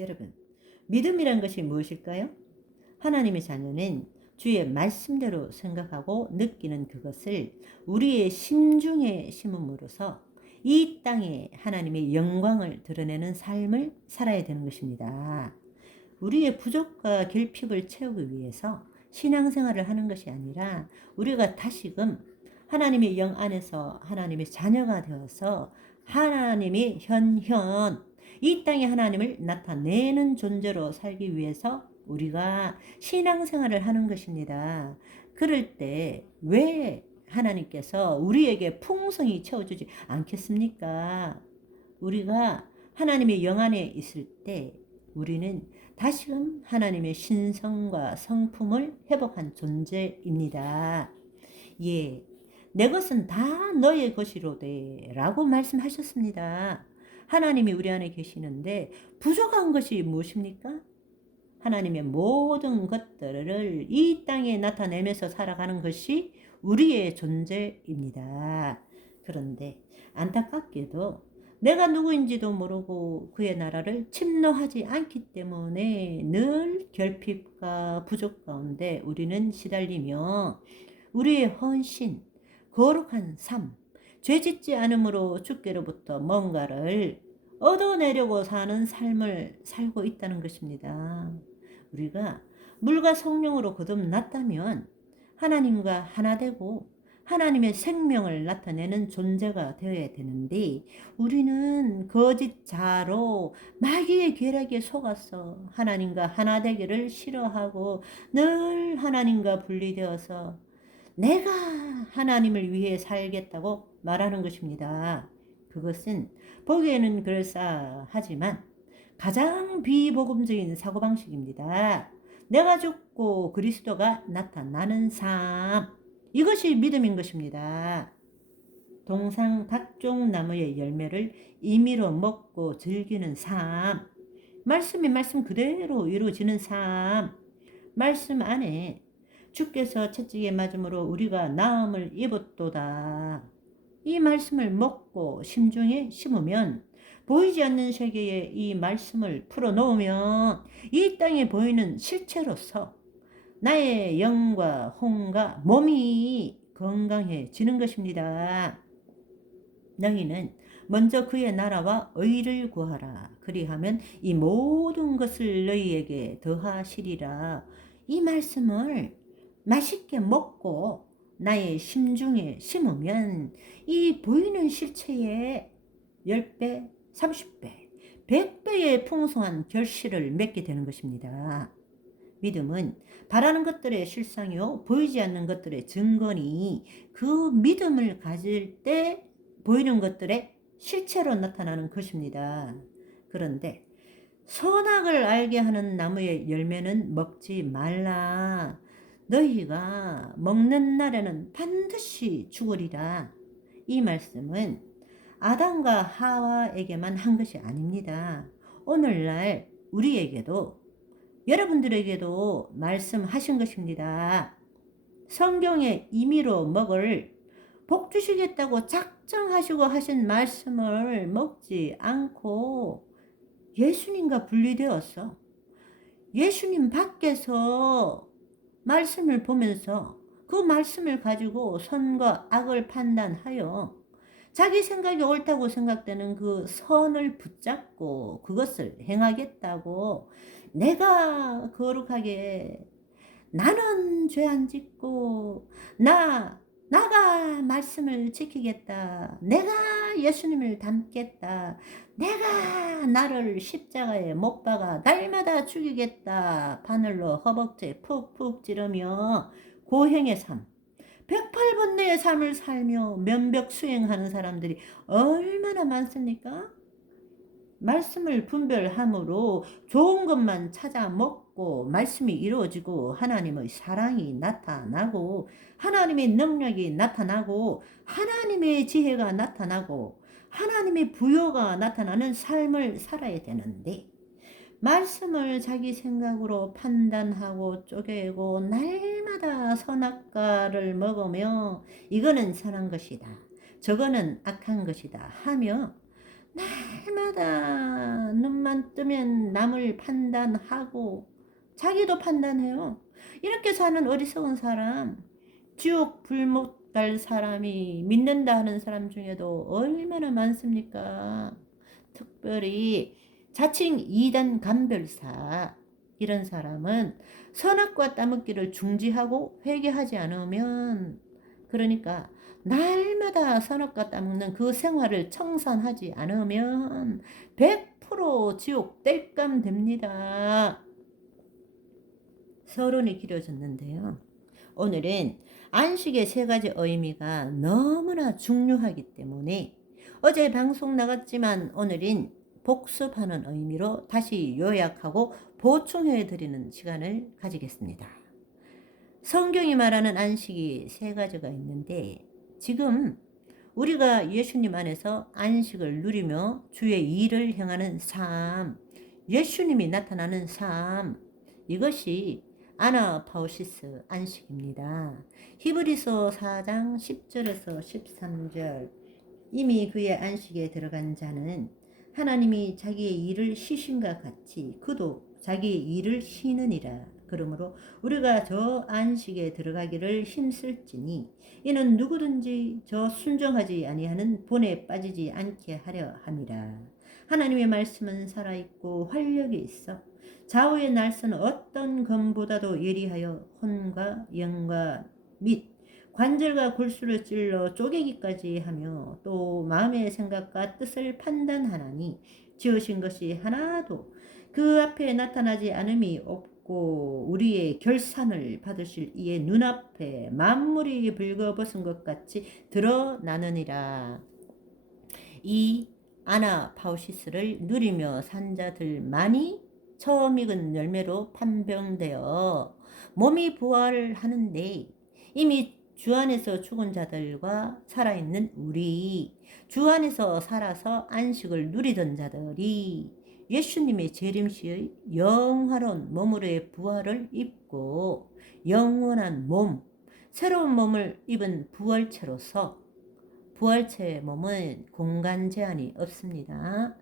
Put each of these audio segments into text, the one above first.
여러분, 믿음이란 것이 무엇일까요? 하나님의 자녀는 주의 말씀대로 생각하고 느끼는 그것을 우리의 심중에 심음으로써 이 땅에 하나님의 영광을 드러내는 삶을 살아야 되는 것입니다. 우리의 부족과 결핍을 채우기 위해서 신앙생활을 하는 것이 아니라 우리가 다시금 하나님의 영 안에서 하나님의 자녀가 되어서 하나님의 현현 이 땅에 하나님을 나타내는 존재로 살기 위해서 우리가 신앙생활을 하는 것입니다. 그럴 때 왜 하나님께서 우리에게 풍성히 채워주지 않겠습니까? 우리가 하나님의 영 안에 있을 때 우리는 다시금 하나님의 신성과 성품을 회복한 존재입니다. 예, 내 것은 다 너의 것이로되 라고 말씀하셨습니다. 하나님이 우리 안에 계시는데 부족한 것이 무엇입니까? 하나님의 모든 것들을 이 땅에 나타내면서 살아가는 것이 우리의 존재입니다. 그런데 안타깝게도 내가 누구인지도 모르고 그의 나라를 침노하지 않기 때문에 늘 결핍과 부족 가운데 우리는 시달리며 우리의 헌신, 거룩한 삶, 죄짓지 않음으로 주께로부터 뭔가를 얻어내려고 사는 삶을 살고 있다는 것입니다. 우리가 물과 성령으로 거듭났다면 하나님과 하나 되고 하나님의 생명을 나타내는 존재가 되어야 되는데 우리는 거짓 자로 마귀의 괴락에 속아서 하나님과 하나 되기를 싫어하고 늘 하나님과 분리되어서 내가 하나님을 위해 살겠다고 말하는 것입니다. 그것은 보기에는 그럴싸하지만 가장 비복음적인 사고방식입니다. 내가 죽고 그리스도가 나타나는 삶, 이것이 믿음인 것입니다. 동상 각종 나무의 열매를 임의로 먹고 즐기는 삶, 말씀이 말씀 그대로 이루어지는 삶, 말씀 안에 주께서 채찍에 맞음으로 우리가 나음을 입었도다. 이 말씀을 먹고 심중에 심으면 보이지 않는 세계에 이 말씀을 풀어놓으면 이 땅에 보이는 실체로서 나의 영과 혼과 몸이 건강해지는 것입니다. 너희는 먼저 그의 나라와 의를 구하라. 그리하면 이 모든 것을 너희에게 더하시리라. 이 말씀을 맛있게 먹고 나의 심중에 심으면 이 보이는 실체에 10배, 30배, 100배의 풍성한 결실을 맺게 되는 것입니다. 믿음은 바라는 것들의 실상이요 보이지 않는 것들의 증거니 그 믿음을 가질 때 보이는 것들의 실체로 나타나는 것입니다. 그런데 선악을 알게 하는 나무의 열매는 먹지 말라. 너희가 먹는 날에는 반드시 죽으리라. 이 말씀은 아담과 하와에게만 한 것이 아닙니다. 오늘날 우리에게도 여러분들에게도 말씀하신 것입니다. 성경에 임의로 먹을 복 주시겠다고 작정하시고 하신 말씀을 먹지 않고 예수님과 분리되었어. 예수님 밖에서 말씀을 보면서 그 말씀을 가지고 선과 악을 판단하여 자기 생각이 옳다고 생각되는 그 선을 붙잡고 그것을 행하겠다고 내가 거룩하게 나는 죄 안 짓고 나가 말씀을 지키겠다. 내가 예수님을 닮겠다. 내가 나를 십자가에 못 박아 날마다 죽이겠다. 바늘로 허벅지에 푹푹 찌르며 고행의 삶, 108번뇌의 삶을 살며 면벽 수행하는 사람들이 얼마나 많습니까? 말씀을 분별함으로 좋은 것만 찾아 먹고 말씀이 이루어지고 하나님의 사랑이 나타나고 하나님의 능력이 나타나고 하나님의 지혜가 나타나고 하나님의 부여가 나타나는 삶을 살아야 되는데 말씀을 자기 생각으로 판단하고 쪼개고 날마다 선악과를 먹으며 이거는 선한 것이다. 저거는 악한 것이다 하며 날마다 눈만 뜨면 남을 판단하고 자기도 판단해요. 이렇게 사는 어리석은 사람, 지옥 불 못 갈 사람이 믿는다 하는 사람 중에도 얼마나 많습니까? 특별히 자칭 이단 간별사 이런 사람은 선악과 따먹기를 중지하고 회개하지 않으면, 그러니까 날마다 선악과 따먹는 그 생활을 청산하지 않으면 100% 지옥 땔감 됩니다. 서론이 길어졌는데요. 오늘은 안식의 세 가지 의미가 너무나 중요하기 때문에 어제 방송 나갔지만 오늘은 복습하는 의미로 다시 요약하고 보충해 드리는 시간을 가지겠습니다. 성경이 말하는 안식이 세 가지가 있는데, 지금 우리가 예수님 안에서 안식을 누리며 주의 일을 행하는 삶, 예수님이 나타나는 삶, 이것이 아나파우시스 안식입니다. 히브리서 4장 10절에서 13절, 이미 그의 안식에 들어간 자는 하나님이 자기의 일을 쉬심과 같이 그도 자기의 일을 쉬느니라. 그러므로 우리가 저 안식에 들어가기를 힘쓸지니 이는 누구든지 저 순종하지 아니하는 본에 빠지지 않게 하려 함이라. 하나님의 말씀은 살아있고 활력이 있어 좌우의 날선 어떤 검보다도 예리하여 혼과 영과 및 관절과 골수를 찔러 쪼개기까지 하며 또 마음의 생각과 뜻을 판단하나니 지으신 것이 하나도 그 앞에 나타나지 않음이 없고 우리의 결산을 받으실 이의 눈앞에 만물이 불거벗은 것 같이 드러나느니라. 이 아나파우시스를 누리며 산 자들만이 처음 익은 열매로 판병되어 몸이 부활하는데, 이미 주 안에서 죽은 자들과 살아있는 우리, 주 안에서 살아서 안식을 누리던 자들이 예수님의 재림시의 영화로운 몸으로의 부활을 입고 영원한 몸, 새로운 몸을 입은 부활체로서, 부활체의 몸은 공간 제한이 없습니다.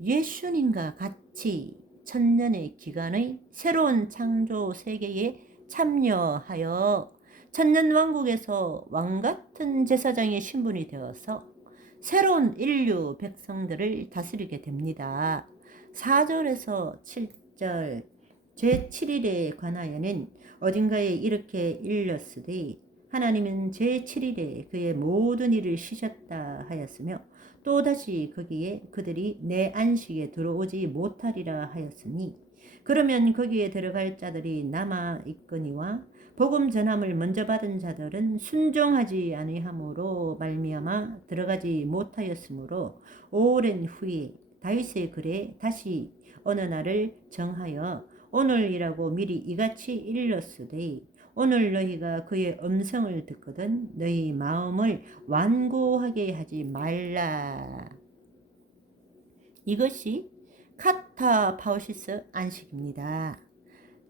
예수님과 같이 천년의 기간의 새로운 창조 세계에 참여하여 천년왕국에서 왕같은 제사장의 신분이 되어서 새로운 인류 백성들을 다스리게 됩니다. 4절에서 7절, 제7일에 관하여는 어딘가에 이렇게 일렀으되 하나님은 제7일에 그의 모든 일을 쉬셨다 하였으며 또다시 거기에 그들이 내 안식에 들어오지 못하리라 하였으니, 그러면 거기에 들어갈 자들이 남아 있거니와 복음 전함을 먼저 받은 자들은 순종하지 아니함으로 말미암아 들어가지 못하였으므로 오랜 후에 다윗의 글에 다시 어느 날을 정하여 오늘이라고 미리 이같이 일렀으되 오늘 너희가 그의 음성을 듣거든 너희 마음을 완고하게 하지 말라. 이것이 카타파우시스 안식입니다.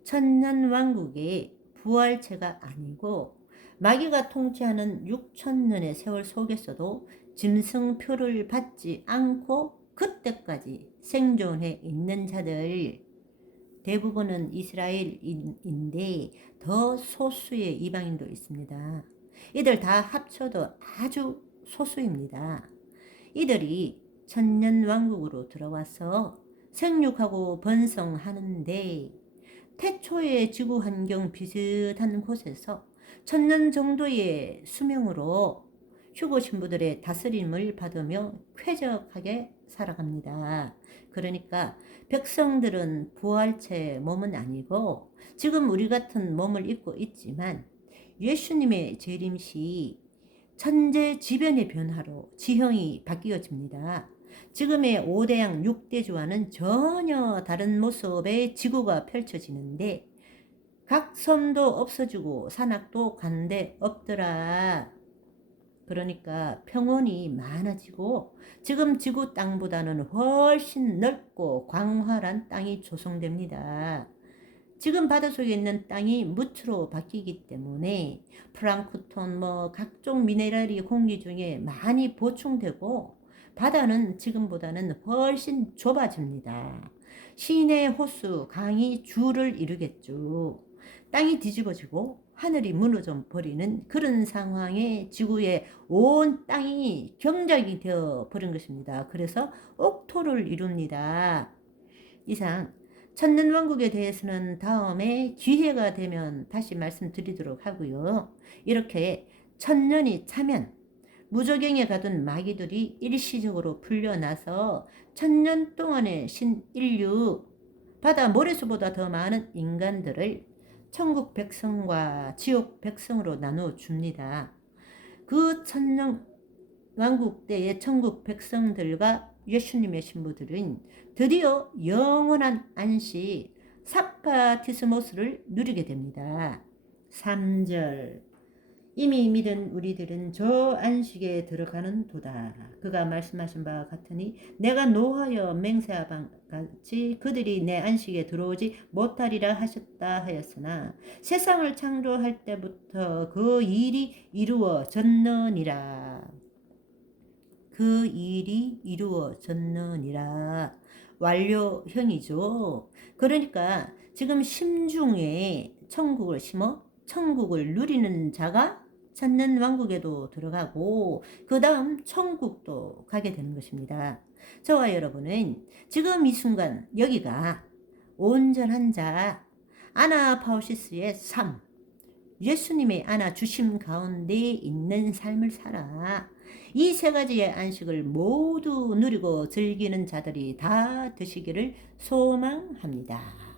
천년왕국의 부활체가 아니고 마귀가 통치하는 6천년의 세월 속에서도 짐승표를 받지 않고 그때까지 생존해 있는 자들, 대부분은 이스라엘인데 더 소수의 이방인도 있습니다. 이들 다 합쳐도 아주 소수입니다. 이들이 천년왕국으로 들어와서 생육하고 번성하는데, 태초의 지구 환경 비슷한 곳에서 천년 정도의 수명으로 휴거 신부들의 다스림을 받으며 쾌적하게 살아갑니다. 그러니까 백성들은 부활체 몸은 아니고 지금 우리 같은 몸을 입고 있지만 예수님의 재림시 천재지변의 변화로 지형이 바뀌어집니다. 지금의 5대양 6대주와는 전혀 다른 모습의 지구가 펼쳐지는데 각 섬도 없어지고 산악도 간데 없더라. 그러니까 평원이 많아지고 지금 지구 땅보다는 훨씬 넓고 광활한 땅이 조성됩니다. 지금 바닷속에 있는 땅이 무트로 바뀌기 때문에 플랑크톤 각종 미네랄이 공기 중에 많이 보충되고 바다는 지금보다는 훨씬 좁아집니다. 시내 호수, 강이 주를 이루겠죠. 땅이 뒤집어지고 하늘이 무너져 버리는 그런 상황에 지구의 온 땅이 경작이 되어 버린 것입니다. 그래서 옥토를 이룹니다. 이상 천년왕국에 대해서는 다음에 기회가 되면 다시 말씀드리도록 하고요. 이렇게 천년이 차면 무저갱에 가둔 마귀들이 일시적으로 풀려나서 천년 동안의 신인류, 바다 모래수보다 더 많은 인간들을 천국 백성과 지옥 백성으로 나누어 줍니다. 그 천년 왕국 때의 천국 백성들과 예수님의 신부들은 드디어 영원한 안식 사파티스모스를 누리게 됩니다. 3절 이미 믿은 우리들은 저 안식에 들어가는 도다. 그가 말씀하신 바와 같으니 내가 노하여 맹세하바 같이 그들이 내 안식에 들어오지 못하리라 하셨다 하였으나 세상을 창조할 때부터 그 일이 이루어졌느니라. 그 일이 이루어졌느니라. 완료형이죠. 그러니까 지금 심중에 천국을 심어 천국을 누리는 자가 천년 왕국에도 들어가고 그 다음 천국도 가게 되는 것입니다. 저와 여러분은 지금 이 순간 여기가 온전한 자 아나파우시스의 삶, 예수님의 안아주심 가운데 있는 삶을 살아 이 세 가지의 안식을 모두 누리고 즐기는 자들이 다 되시기를 소망합니다.